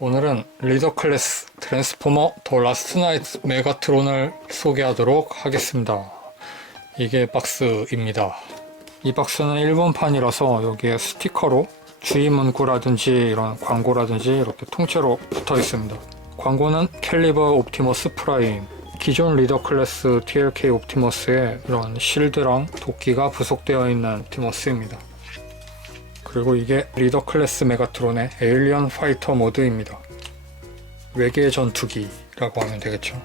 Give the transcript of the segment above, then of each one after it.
오늘은 리더 클래스 트랜스포머 더 라스트 나이트 메가트론을 소개하도록 하겠습니다. 이게 박스입니다. 이 박스는 일본판이라서 여기에 스티커로 주의 문구라든지 이런 광고라든지 이렇게 통째로 붙어 있습니다. 광고는 캘리버 옵티머스 프라임, 기존 리더 클래스 TLK 옵티머스에 이런 실드랑 도끼가 부속되어 있는 옵티머스입니다. 그리고 이게 리더 클래스 메가트론의 에일리언 파이터 모드입니다. 외계 전투기라고 하면 되겠죠.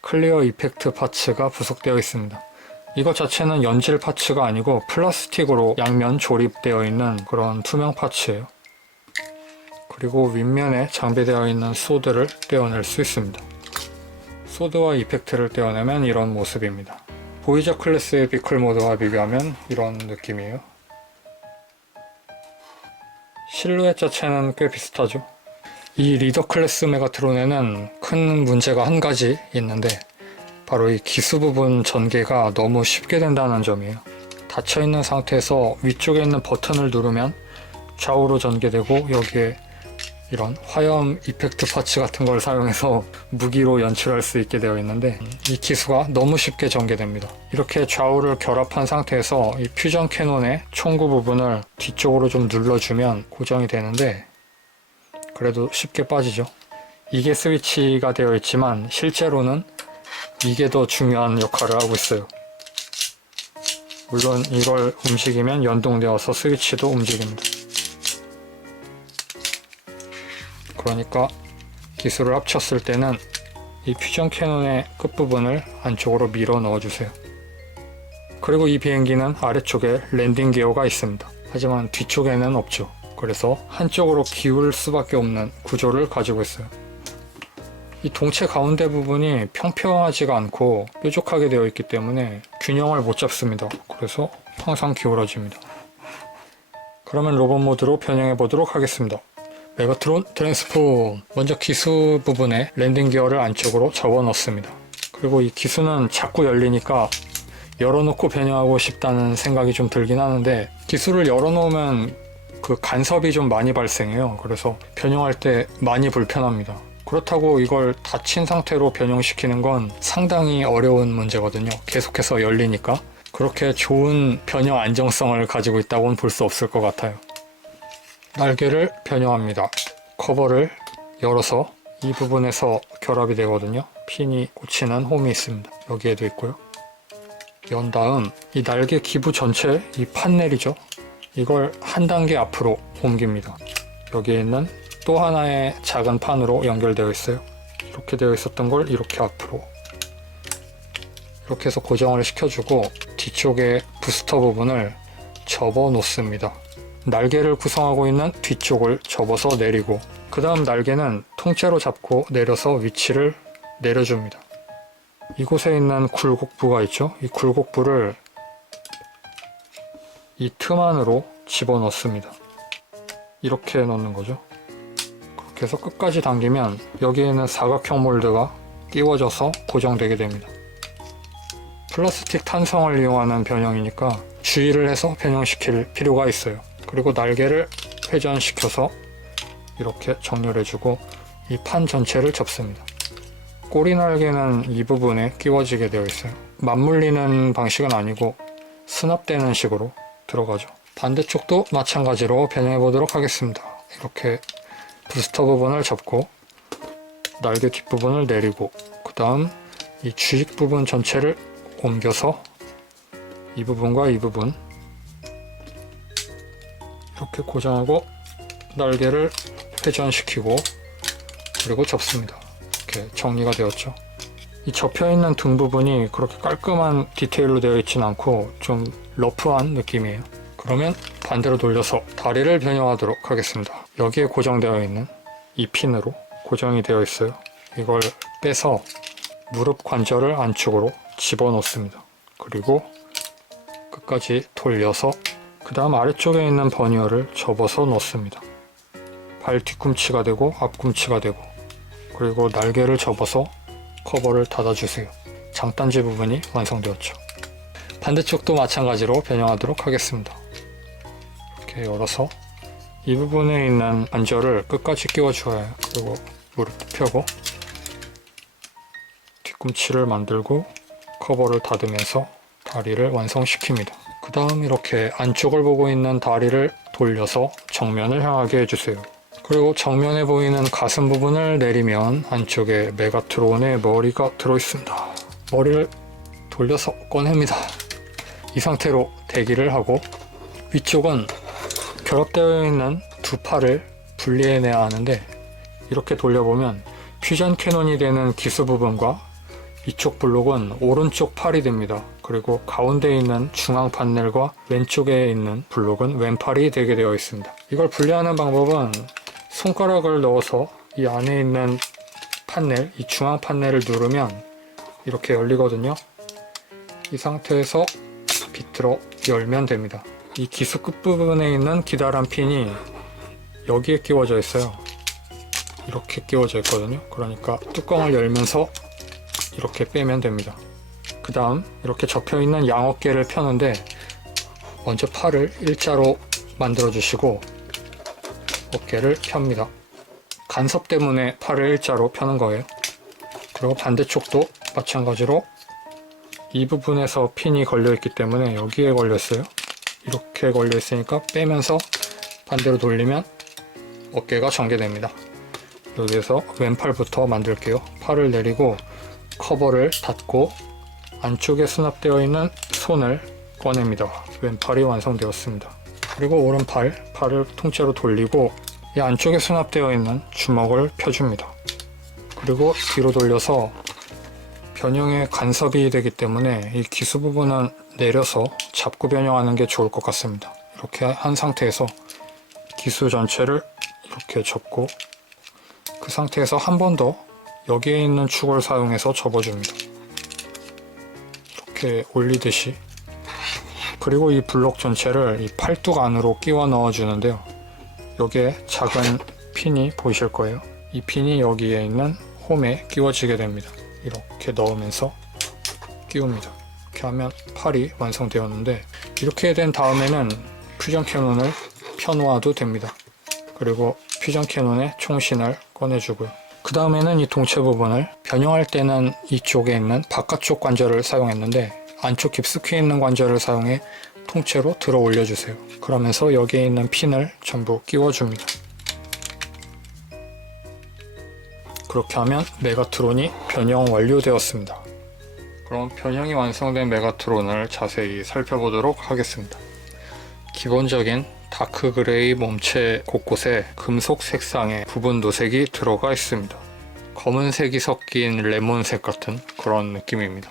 클리어 이펙트 파츠가 부속되어 있습니다. 이것 자체는 연질 파츠가 아니고 플라스틱으로 양면 조립되어 있는 그런 투명 파츠예요. 그리고 윗면에 장비되어 있는 소드를 떼어낼 수 있습니다. 소드와 이펙트를 떼어내면 이런 모습입니다. 보이저 클래스의 비클 모드와 비교하면 이런 느낌이에요. 실루엣 자체는 꽤 비슷하죠. 이 리더 클래스 메가트론에는 큰 문제가 한 가지 있는데 바로 이 기수 부분 전개가 너무 쉽게 된다는 점이에요. 닫혀있는 상태에서 위쪽에 있는 버튼을 누르면 좌우로 전개되고 여기에 이런 화염 이펙트 파츠 같은 걸 사용해서 무기로 연출할 수 있게 되어 있는데 이 기수가 너무 쉽게 전개됩니다. 이렇게 좌우를 결합한 상태에서 이 퓨전 캐논의 총구 부분을 뒤쪽으로 좀 눌러주면 고정이 되는데 그래도 쉽게 빠지죠. 이게 스위치가 되어 있지만 실제로는 이게 더 중요한 역할을 하고 있어요. 물론 이걸 움직이면 연동되어서 스위치도 움직입니다. 그러니까 기술을 합쳤을 때는 이 퓨전 캐논의 끝부분을 안쪽으로 밀어 넣어주세요. 그리고 이 비행기는 아래쪽에 랜딩 기어가 있습니다. 하지만 뒤쪽에는 없죠. 그래서 한쪽으로 기울 수밖에 없는 구조를 가지고 있어요. 이 동체 가운데 부분이 평평하지가 않고 뾰족하게 되어 있기 때문에 균형을 못 잡습니다. 그래서 항상 기울어집니다. 그러면 로봇 모드로 변형해 보도록 하겠습니다. 메가트론 트랜스폼. 먼저 기수 부분에 랜딩 기어를 안쪽으로 접어 넣습니다. 그리고 이 기수는 자꾸 열리니까 열어놓고 변형하고 싶다는 생각이 좀 들긴 하는데 기수를 열어놓으면 그 간섭이 좀 많이 발생해요. 그래서 변형할 때 많이 불편합니다. 그렇다고 이걸 닫힌 상태로 변형시키는 건 상당히 어려운 문제거든요. 계속해서 열리니까 그렇게 좋은 변형 안정성을 가지고 있다고는 볼 수 없을 것 같아요. 날개를 변형합니다. 커버를 열어서 이 부분에서 결합이 되거든요. 핀이 꽂히는 홈이 있습니다. 여기에도 있고요. 연 다음 이 날개 기부 전체 이 판넬이죠. 이걸 한 단계 앞으로 옮깁니다. 여기에 있는 또 하나의 작은 판으로 연결되어 있어요. 이렇게 되어 있었던 걸 이렇게 앞으로 이렇게 해서 고정을 시켜주고 뒤쪽에 부스터 부분을 접어 놓습니다. 날개를 구성하고 있는 뒤쪽을 접어서 내리고 그 다음 날개는 통째로 잡고 내려서 위치를 내려줍니다. 이곳에 있는 굴곡부가 있죠. 이 굴곡부를 이 틈 안으로 집어넣습니다. 이렇게 넣는 거죠. 그렇게 해서 끝까지 당기면 여기에는 사각형 몰드가 끼워져서 고정되게 됩니다. 플라스틱 탄성을 이용하는 변형이니까 주의를 해서 변형시킬 필요가 있어요. 그리고 날개를 회전시켜서 이렇게 정렬해주고 이 판 전체를 접습니다. 꼬리 날개는 이 부분에 끼워지게 되어 있어요. 맞물리는 방식은 아니고 수납되는 식으로 들어가죠. 반대쪽도 마찬가지로 변형해 보도록 하겠습니다. 이렇게 부스터 부분을 접고 날개 뒷부분을 내리고 그 다음 이 주익 부분 전체를 옮겨서 이 부분과 이 부분 이렇게 고정하고 날개를 회전시키고 그리고 접습니다. 이렇게 정리가 되었죠. 이 접혀있는 등 부분이 그렇게 깔끔한 디테일로 되어 있진 않고 좀 러프한 느낌이에요. 그러면 반대로 돌려서 다리를 변형하도록 하겠습니다. 여기에 고정되어 있는 이 핀으로 고정이 되어 있어요. 이걸 빼서 무릎 관절을 안쪽으로 집어넣습니다. 그리고 끝까지 돌려서 그 다음 아래쪽에 있는 버니어를 접어서 넣습니다. 발 뒤꿈치가 되고 앞꿈치가 되고 그리고 날개를 접어서 커버를 닫아주세요. 장단지 부분이 완성되었죠. 반대쪽도 마찬가지로 변형하도록 하겠습니다. 이렇게 열어서 이 부분에 있는 관절을 끝까지 끼워줘야 해요. 그리고 무릎 펴고 뒤꿈치를 만들고 커버를 닫으면서 다리를 완성시킵니다. 그 다음 이렇게 안쪽을 보고 있는 다리를 돌려서 정면을 향하게 해주세요. 그리고 정면에 보이는 가슴 부분을 내리면 안쪽에 메가트론의 머리가 들어있습니다. 머리를 돌려서 꺼냅니다. 이 상태로 대기를 하고 위쪽은 결합되어 있는 두 팔을 분리해내야 하는데 이렇게 돌려보면 퓨전 캐논이 되는 기수 부분과 이쪽 블록은 오른쪽 팔이 됩니다. 그리고 가운데 있는 중앙 판넬과 왼쪽에 있는 블록은 왼팔이 되게 되어 있습니다. 이걸 분리하는 방법은 손가락을 넣어서 이 안에 있는 판넬, 이 중앙 판넬을 누르면 이렇게 열리거든요. 이 상태에서 비틀어 열면 됩니다. 이 기수 끝부분에 있는 기다란 핀이 여기에 끼워져 있어요. 이렇게 끼워져 있거든요. 그러니까 뚜껑을 열면서 이렇게 빼면 됩니다. 그 다음 이렇게 접혀있는 양어깨를 펴는데 먼저 팔을 일자로 만들어 주시고 어깨를 펴니다. 간섭 때문에 팔을 일자로 펴는 거예요. 그리고 반대쪽도 마찬가지로 이 부분에서 핀이 걸려있기 때문에 여기에 걸렸어요. 이렇게 걸려있으니까 빼면서 반대로 돌리면 어깨가 전개됩니다. 여기에서 왼팔부터 만들게요. 팔을 내리고 커버를 닫고 안쪽에 수납되어 있는 손을 꺼냅니다. 왼팔이 완성되었습니다. 그리고 오른팔, 팔을 통째로 돌리고 이 안쪽에 수납되어 있는 주먹을 펴줍니다. 그리고 뒤로 돌려서 변형에 간섭이 되기 때문에 이 기수 부분은 내려서 잡고 변형하는 게 좋을 것 같습니다. 이렇게 한 상태에서 기수 전체를 이렇게 접고 그 상태에서 한 번 더 여기에 있는 축을 사용해서 접어줍니다. 이렇게 올리듯이. 그리고 이 블록 전체를 이 팔뚝 안으로 끼워 넣어주는데요. 여기에 작은 핀이 보이실 거예요. 이 핀이 여기에 있는 홈에 끼워지게 됩니다. 이렇게 넣으면서 끼웁니다. 이렇게 하면 팔이 완성되었는데 이렇게 된 다음에는 퓨전 캐논을 펴놓아도 됩니다. 그리고 퓨전 캐논의 총신을 꺼내주고요. 그 다음에는 이 동체 부분을 변형할 때는 이쪽에 있는 바깥쪽 관절을 사용했는데 안쪽 깊숙이 있는 관절을 사용해 통째로 들어 올려주세요. 그러면서 여기에 있는 핀을 전부 끼워줍니다. 그렇게 하면 메가트론이 변형 완료되었습니다. 그럼 변형이 완성된 메가트론을 자세히 살펴보도록 하겠습니다. 기본적인 다크 그레이 몸체 곳곳에 금속 색상의 부분 도색이 들어가 있습니다. 검은색이 섞인 레몬색 같은 그런 느낌입니다.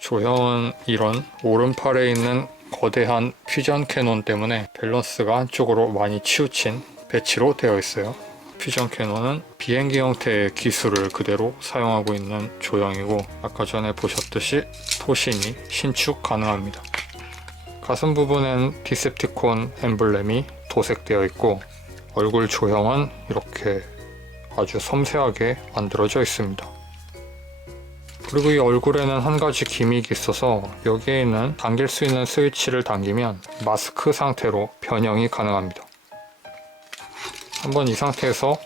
조형은 이런 오른팔에 있는 거대한 퓨전 캐논 때문에 밸런스가 한쪽으로 많이 치우친 배치로 되어 있어요. 퓨전 캐논은 비행기 형태의 기술을 그대로 사용하고 있는 조형이고 아까 전에 보셨듯이 토신이 신축 가능합니다. 가슴 부분엔 디셉티콘 엠블렘이 도색되어 있고 얼굴 조형은 이렇게 아주 섬세하게 만들어져 있습니다. 그리고 이 얼굴에는 한 가지 기믹이 있어서 여기에 있는 당길 수 있는 스위치를 당기면 마스크 상태로 변형이 가능합니다. 한번 이 상태에서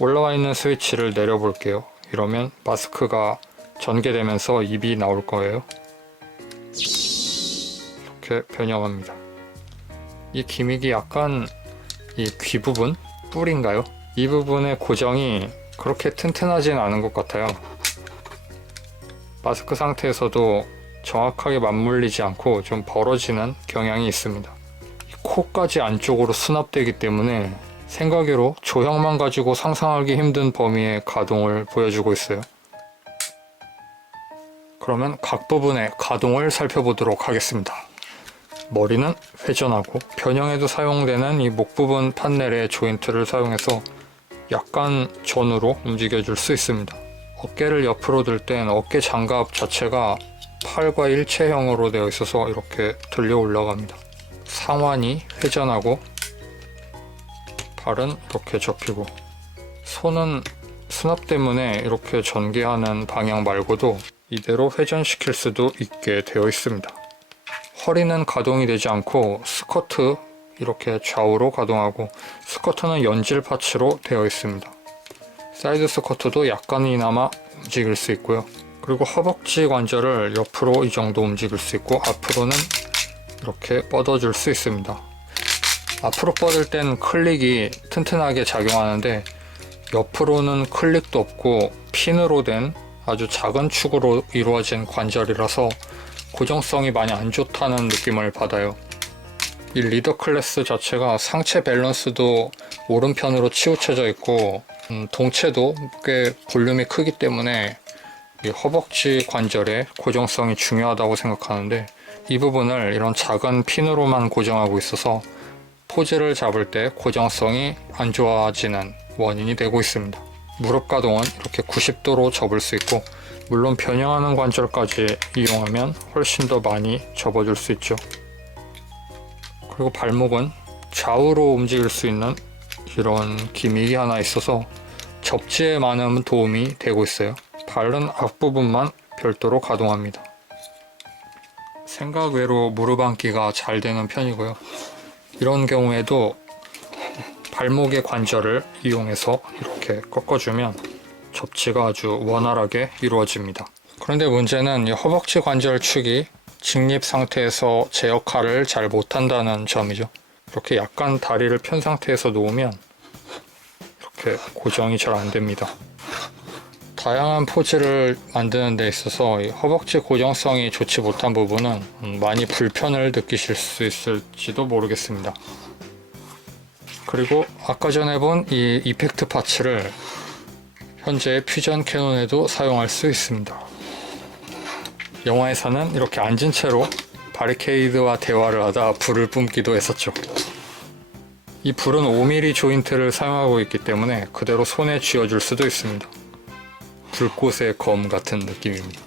올라와 있는 스위치를 내려볼게요. 이러면 마스크가 전개되면서 입이 나올 거예요. 이렇게 변형합니다. 이 기믹이 약간 이 귀 부분? 뿔인가요? 이 부분의 고정이 그렇게 튼튼하진 않은 것 같아요. 마스크 상태에서도 정확하게 맞물리지 않고 좀 벌어지는 경향이 있습니다. 코까지 안쪽으로 수납되기 때문에 생각외로 조형만 가지고 상상하기 힘든 범위의 가동을 보여주고 있어요. 그러면 각 부분의 가동을 살펴보도록 하겠습니다. 머리는 회전하고 변형에도 사용되는 이 목 부분 판넬의 조인트를 사용해서 약간 전으로 움직여줄 수 있습니다. 어깨를 옆으로 들 땐 어깨 장갑 자체가 팔과 일체형으로 되어 있어서 이렇게 들려 올라갑니다. 상완이 회전하고 발은 이렇게 접히고 손은 수납 때문에 이렇게 전개하는 방향 말고도 이대로 회전시킬 수도 있게 되어 있습니다. 허리는 가동이 되지 않고 스커트 이렇게 좌우로 가동하고, 스커트는 연질 파츠로 되어 있습니다. 사이드 스커트도 약간이나마 움직일 수 있고요. 그리고 허벅지 관절을 옆으로 이 정도 움직일 수 있고, 앞으로는 이렇게 뻗어줄 수 있습니다. 앞으로 뻗을 땐 클릭이 튼튼하게 작용하는데, 옆으로는 클릭도 없고 핀으로 된 아주 작은 축으로 이루어진 관절이라서 고정성이 많이 안 좋다는 느낌을 받아요. 이 리더 클래스 자체가 상체 밸런스도 오른편으로 치우쳐져 있고, 동체도 꽤 볼륨이 크기 때문에 이 허벅지 관절의 고정성이 중요하다고 생각하는데, 이 부분을 이런 작은 핀으로만 고정하고 있어서 포즈를 잡을 때 고정성이 안 좋아지는 원인이 되고 있습니다. 무릎 가동은 이렇게 90도로 접을 수 있고, 물론 변형하는 관절까지 이용하면 훨씬 더 많이 접어줄 수 있죠. 그리고 발목은 좌우로 움직일 수 있는 이런 기믹이 하나 있어서 접지에 많은 도움이 되고 있어요. 발은 앞부분만 별도로 가동합니다. 생각 외로 무릎 앉기가 잘 되는 편이고요. 이런 경우에도 발목의 관절을 이용해서 이렇게 꺾어주면 접지가 아주 원활하게 이루어집니다. 그런데 문제는 이 허벅지 관절 축이 직립 상태에서 제 역할을 잘 못한다는 점이죠. 이렇게 약간 다리를 편 상태에서 놓으면 이렇게 고정이 잘 안 됩니다. 다양한 포즈를 만드는 데 있어서 이 허벅지 고정성이 좋지 못한 부분은 많이 불편을 느끼실 수 있을지도 모르겠습니다. 그리고 아까 전에 본 이 이펙트 파츠를 현재 퓨전 캐논에도 사용할 수 있습니다. 영화에서는 이렇게 앉은 채로 바리케이드와 대화를 하다 불을 뿜기도 했었죠. 이 불은 5mm 조인트를 사용하고 있기 때문에 그대로 손에 쥐어줄 수도 있습니다. 불꽃의 검 같은 느낌입니다.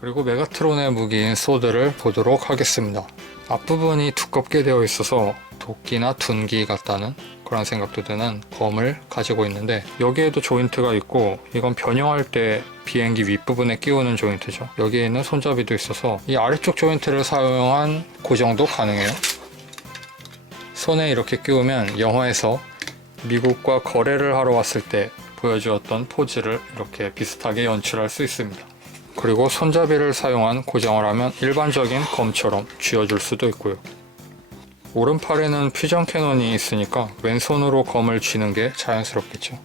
그리고 메가트론의 무기인 소드를 보도록 하겠습니다. 앞부분이 두껍게 되어 있어서 도끼나 둔기 같다는 그런 생각도 드는 검을 가지고 있는데, 여기에도 조인트가 있고, 이건 변형할 때 비행기 윗부분에 끼우는 조인트죠. 여기에는 손잡이도 있어서 이 아래쪽 조인트를 사용한 고정도 가능해요. 손에 이렇게 끼우면 영화에서 미국과 거래를 하러 왔을 때 보여주었던 포즈를 이렇게 비슷하게 연출할 수 있습니다. 그리고 손잡이를 사용한 고정을 하면 일반적인 검처럼 쥐어줄 수도 있고요. 오른팔에는 퓨전 캐논이 있으니까 왼손으로 검을 쥐는 게 자연스럽겠죠.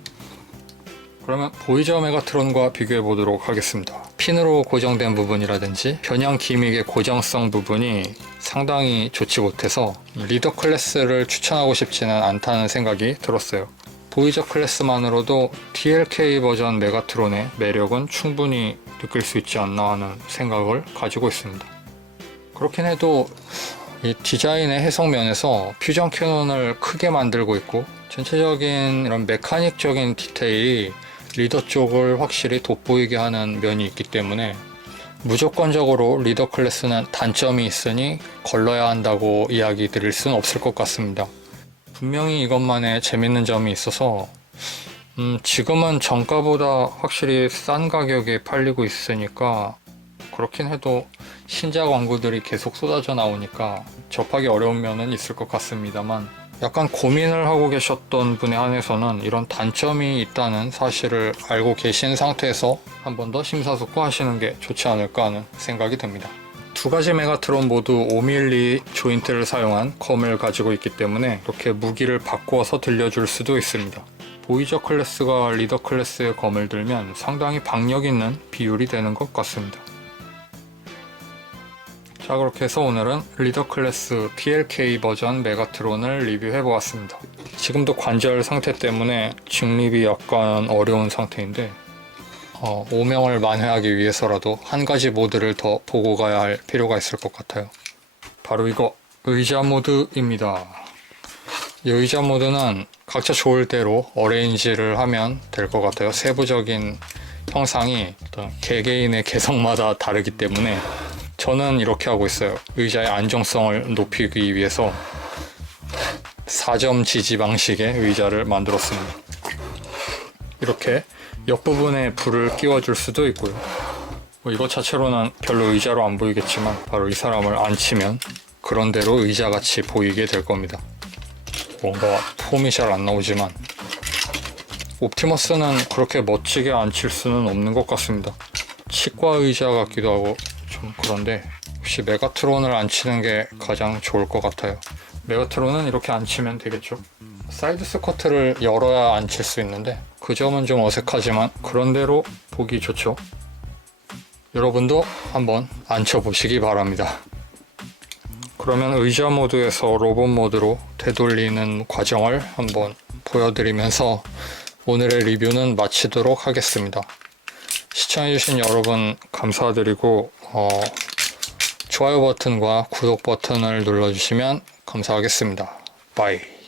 그러면 보이저 메가트론과 비교해 보도록 하겠습니다. 핀으로 고정된 부분이라든지 변형 기믹의 고정성 부분이 상당히 좋지 못해서 리더 클래스를 추천하고 싶지는 않다는 생각이 들었어요. 보이저 클래스만으로도 TLK 버전 메가트론의 매력은 충분히 느낄 수 있지 않나 하는 생각을 가지고 있습니다. 그렇긴 해도 이 디자인의 해석면에서 퓨전 캐논을 크게 만들고 있고, 전체적인 이런 메카닉적인 디테일이 리더 쪽을 확실히 돋보이게 하는 면이 있기 때문에 무조건적으로 리더 클래스는 단점이 있으니 걸러야 한다고 이야기 드릴 수는 없을 것 같습니다. 분명히 이것만의 재밌는 점이 있어서 지금은 정가보다 확실히 싼 가격에 팔리고 있으니까, 그렇긴 해도 신작 광고들이 계속 쏟아져 나오니까 접하기 어려운 면은 있을 것 같습니다만, 약간 고민을 하고 계셨던 분에 한해서는 이런 단점이 있다는 사실을 알고 계신 상태에서 한 번 더 심사숙고하시는 게 좋지 않을까 하는 생각이 듭니다. 두 가지 메가트론 모두 5mm 조인트를 사용한 검을 가지고 있기 때문에 이렇게 무기를 바꾸어서 들려줄 수도 있습니다. 보이저 클래스가 리더 클래스의 검을 들면 상당히 박력 있는 비율이 되는 것 같습니다. 자, 그렇게 해서 오늘은 리더 클래스 TLK 버전 메가트론을 리뷰해 보았습니다. 지금도 관절 상태 때문에 직립이 약간 어려운 상태인데, 오명을 만회하기 위해서라도 한 가지 모드를 더 보고 가야 할 필요가 있을 것 같아요. 바로 이거 의자 모드입니다. 이 의자 모드는 각자 좋을 대로 어레인지를 하면 될 것 같아요. 세부적인 형상이 어떤 개개인의 개성마다 다르기 때문에 저는 이렇게 하고 있어요. 의자의 안정성을 높이기 위해서 4점 지지 방식의 의자를 만들었습니다. 이렇게 옆부분에 불을 끼워줄 수도 있고요. 이것 자체로는 별로 의자로 안 보이겠지만 바로 이 사람을 앉히면 그런 대로 의자같이 보이게 될 겁니다. 뭔가 폼이 잘 안 나오지만 옵티머스는 그렇게 멋지게 앉힐 수는 없는 것 같습니다. 치과 의자 같기도 하고 좀 그런데 역시 메가트론을 앉히는 게 가장 좋을 것 같아요. 메가트론은 이렇게 앉히면 되겠죠. 사이드 스커트를 열어야 앉힐 수 있는데 그 점은 좀 어색하지만 그런 대로 보기 좋죠. 여러분도 한번 앉혀보시기 바랍니다. 그러면 의자 모드에서 로봇 모드로 되돌리는 과정을 한번 보여드리면서 오늘의 리뷰는 마치도록 하겠습니다. 시청해주신 여러분 감사드리고 좋아요 버튼과 구독 버튼을 눌러주시면 감사하겠습니다. 바이.